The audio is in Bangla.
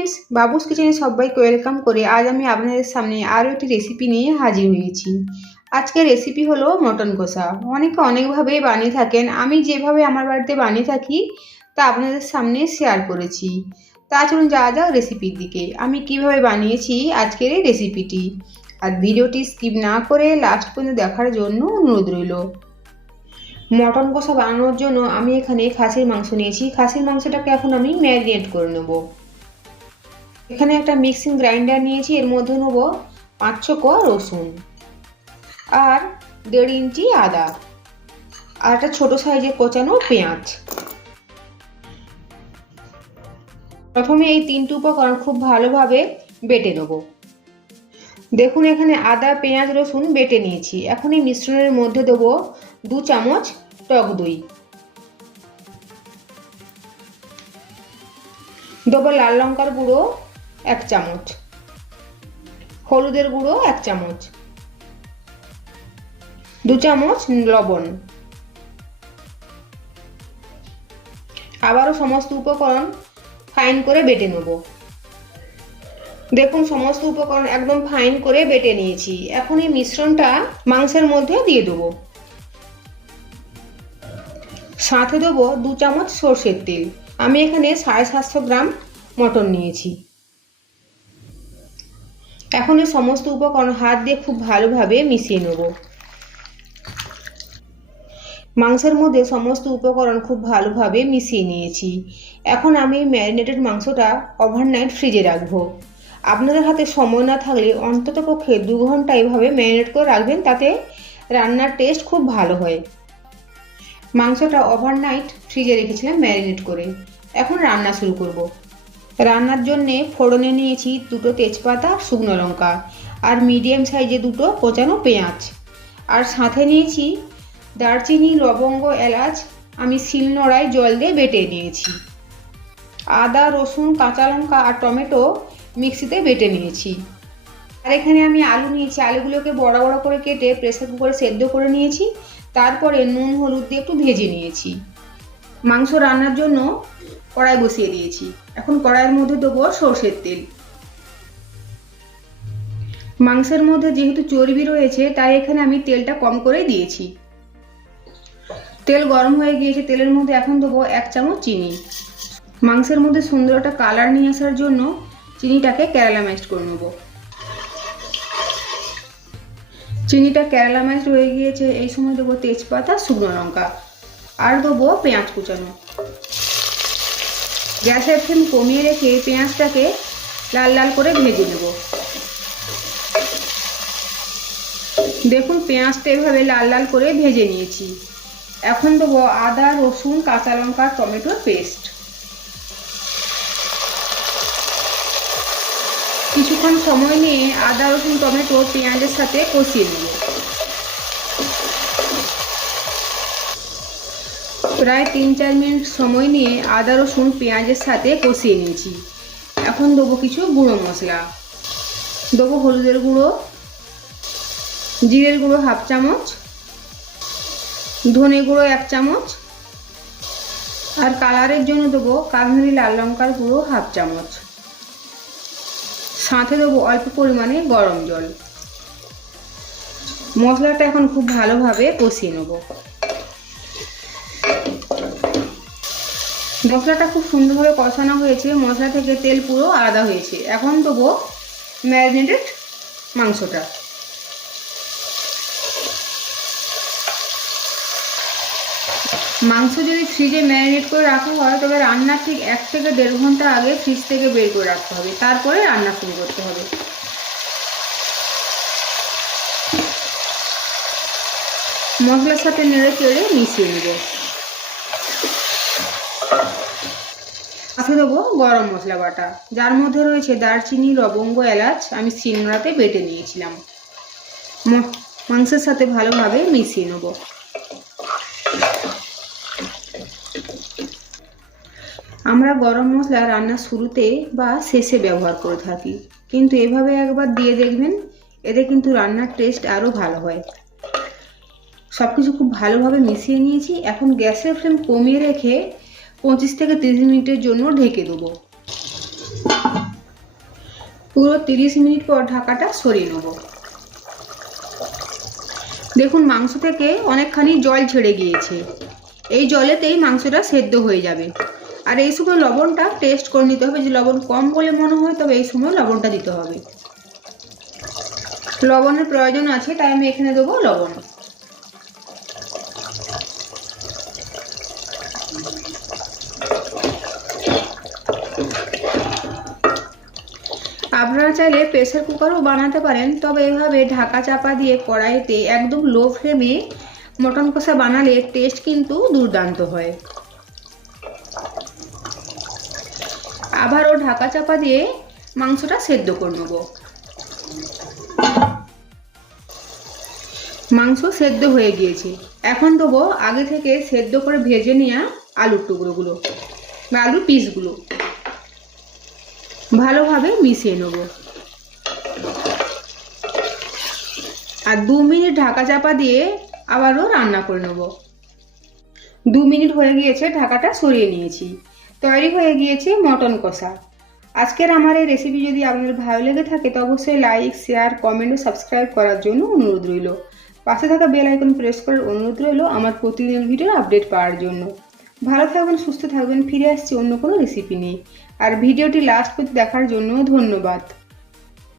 ফ্রেন্ডস বাবুস কিচেনে সবাইকে ওয়েলকাম করে আজ আমি আপনাদের সামনে আরও একটি রেসিপি নিয়ে হাজির হয়েছি। আজকের রেসিপি হলো মটন কষা। অনেকে অনেকভাবে বানিয়ে থাকেন। আমি যেভাবে আমার বাড়িতে বানিয়ে থাকি, তা আপনাদের সামনে শেয়ার করেছি। তা চলুন যাওয়া যাক রেসিপির দিকে। আমি কীভাবে বানিয়েছি আজকের এই রেসিপিটি আর ভিডিওটি স্কিপ না করে লাস্ট পর্যন্ত দেখার জন্য অনুরোধ রইল। মটন কষা বানানোর জন্য আমি এখানে খাসির মাংস নিয়েছি। খাসির মাংসটাকে এখন আমি ম্যারিনেট করে নেব। এখানে একটা মিক্সিং গ্রাইন্ডার নিয়েছি, এর মধ্যে নেব পাঁচ ছ কোয়া রসুন আর দেড় ইঞ্চি আদা আর একটা ছোটো সাইজের কোচানো পেঁয়াজ। প্রথমে এই তিনটি উপকরণ খুব ভালোভাবে বেটে নেব। দেখুন এখানে আদা, পেঁয়াজ, রসুন বেটে নিয়েছি। এখন এই মিশ্রণের মধ্যে দেবো দু চামচ টক দই। দেবো লাল লঙ্কার গুঁড়ো এক চামচ। হলুদের গুঁড়ো এক চামচ। দু চামচ লবণ। আবারও সমস্ত উপকরণ ফাইন করে বেটে নেব। দেখুন, সমস্ত উপকরণ একদম ফাইন করে বেটে নিয়েছি। এখন এই মিশ্রণটা মাংসের মধ্যে দিয়ে দেবো। সাথে দেবো দু চামচ সর্ষের তেল। আমি এখানে সাড়ে সাতশো গ্রাম মটন নিয়েছি। এখন এই সমস্ত উপকরণ হাত দিয়ে খুব ভালোভাবে মিশিয়ে নেব। মাংসের মধ্যে সমস্ত উপকরণ খুব ভালোভাবে মিশিয়ে নিয়েছি। এখন আমি ম্যারিনেটেড মাংসটা ওভারনাইট ফ্রিজে রাখব। আপনাদের হাতে সময় না থাকলে অন্তত পক্ষে দু ঘণ্টা এভাবে ম্যারিনেট করে রাখবেন, তাতে রান্নার টেস্ট খুব ভালো হয়। মাংসটা ওভারনাইট ফ্রিজে রেখেছিলাম ম্যারিনেট করে। এখন রান্না শুরু করব। রান্নার জন্যে ফোড়নে নিয়েছি দুটো তেজপাতা, শুকনো লঙ্কা আর মিডিয়াম সাইজে দুটো কোচানো পেঁয়াজ। আর সাথে নিয়েছি দারচিনি, লবঙ্গ, এলাচ, আমি শিলনোড়ায় জল দিয়ে বেটে নিয়েছি। আদা, রসুন, কাঁচা লঙ্কা আর টমেটো মিক্সিতে বেটে নিয়েছি। আর এখানে আমি আলু নিয়েছি। আলুগুলোকে বড় বড় করে কেটে প্রেসার কুকারে সেদ্ধ করে নিয়েছি। তারপরে নুন, হলুদ দিয়ে একটু ভেজে নিয়েছি। মাংস রান্নার জন্য কড়াই বসিয়ে দিয়েছি। এখন কড়াইয়ের মধ্যে দেবো সর্ষের তেল। মাংসের মধ্যে যেহেতু চর্বি রয়েছে, তাই এখানে আমি তেলটা কম করে দিয়েছি। তেল গরম হয়ে গিয়েছে, তেলের মধ্যে এখন দেবো এক চামচ চিনি। মাংসের মধ্যে সুন্দর একটা কালার নিয়ে আসার জন্য চিনিটাকে ক্যারালামাইজড করে নেব। চিনিটা ক্যারালামাইজড হয়ে গিয়েছে, এই সময় দেবো তেজপাতা, শুকনো লঙ্কা। আর দেবো পেঁয়াজ কুচানো। গ্যাসের ফ্লেম কমিয়ে রেখে পেঁয়াজটাকে লাল লাল করে ভেজে নেব। দেখুন, পেঁয়াজটা এভাবে লাল লাল করে ভেজে নিয়েছি। এখন দেবো আদা, রসুন, কাঁচা লঙ্কা, টমেটোর পেস্ট। কিছুক্ষণ সময় নিয়ে আদা, রসুন, টমেটো, পেঁয়াজের সাথে কষিয়ে নেব। প্রায় তিন চার মিনিট সময় নিয়ে আদা, রসুন, পেঁয়াজের সাথে কষিয়ে নিয়েছি। এখন দেবো কিছু গুঁড়ো মশলা। দেবো হলুদের গুঁড়ো, জিরের গুঁড়ো হাফ চামচ, ধনে গুঁড়ো এক চামচ, আর কালারের জন্য দেবো কাশ্মীরি লাল লঙ্কার গুঁড়ো হাফ চামচ। সাথে দেবো অল্প পরিমাণে গরম জল। মশলাটা এখন খুব ভালোভাবে কষিয়ে নেব। মশলাটা খুব সুন্দরভাবে কষানো হয়েছে। মশলা থেকে তেল পুরো আলাদা হয়েছে। এখন দেবো ম্যারিনেটেড মাংসটা। মাংস যদি ফ্রিজে ম্যারিনেট করে রাখা হয়, তবে রান্না ঠিক এক থেকে দেড় ঘণ্টা আগে ফ্রিজ থেকে বের করে রাখতে হবে। তারপরে রান্না শুরু করতে হবে। মশলার সাথে নেড়ে চেড়ে মিশিয়ে নেব। সাথে দেবো গরম মশলা বাটা। যার মধ্যে রয়েছে দারচিনি, লবঙ্গ, এলাচ, আমি সিমড়াতে বেটে নিয়েছিলাম। মাংসের সাথে ভালোভাবে মিশিয়ে নেব। আমরা গরম মশলা রান্নার শুরুতে বা শেষে ব্যবহার করে থাকি। কিন্তু এভাবে একবার দিয়ে দেখবেন, এতে কিন্তু রান্নার টেস্ট আরও ভালো হয়। সব কিছু খুব ভালোভাবে মিশিয়ে নিয়েছি। এখন গ্যাসের ফ্লেম কমিয়ে রেখে পঁচিশ থেকে তিরিশ মিনিটের জন্য ঢেকে দেবো। পুরো তিরিশ মিনিট পর ঢাকাটা সরিয়ে নেব। দেখুন, মাংস থেকে অনেকখানি জল ছেড়ে গিয়েছে। এই জলেতেই মাংসটা সেদ্ধ হয়ে যাবে। আর এই সময় লবণটা টেস্ট করে নিতে হবে। যে লবণ কম বলে মনে হয়, তবে এই সময় লবণটা দিতে হবে। লবণের প্রয়োজন আছে, তাই আমি এখানে দেবো লবণ। আপনারা চাইলে প্রেসার কুকারও বানাতে পারেন, তবে এভাবে ঢাকা চাপা দিয়ে কড়াইতে একদম লো ফ্লেমে মটন কষা বানালে টেস্ট কিন্তু দুর্দান্ত হয়। আবারও ঢাকা চাপা দিয়ে মাংসটা সেদ্ধ করে নেব। মাংস সেদ্ধ হয়ে গিয়েছে। এখন দেবো আগে থেকে সেদ্ধ করে ভেজে নেওয়া আলুর টুকরোগুলো বা আলুর পিসগুলো ভালোভাবে মিশিয়ে নেব। আর দু মিনিট ঢাকা চাপা দিয়ে আবারও রান্না করে নেব। দু মিনিট হয়ে গিয়েছে, ঢাকাটা সরিয়ে নিয়েছি। তৈরি হয়ে গিয়েছে মটন কষা। আজকের আমার এই রেসিপি যদি আপনাদের ভালো লেগে থাকে, তো অবশ্যই লাইক শেয়ার কমেন্ট ও সাবস্ক্রাইব করার জন্য অনুরোধ রইল। পাশে থাকা বেল আইকন প্রেস করার অনুরোধ রইল আমার প্রতিদিনের ভিডিওর আপডেট পাওয়ার জন্য। ভালো থাকবেন, সুস্থ থাকবেন, ফিরে আসছি অন্য কোনো রেসিপি নিয়ে। আর ভিডিওটি লাস্ট পর্যন্ত দেখার জন্য ধন্যবাদ।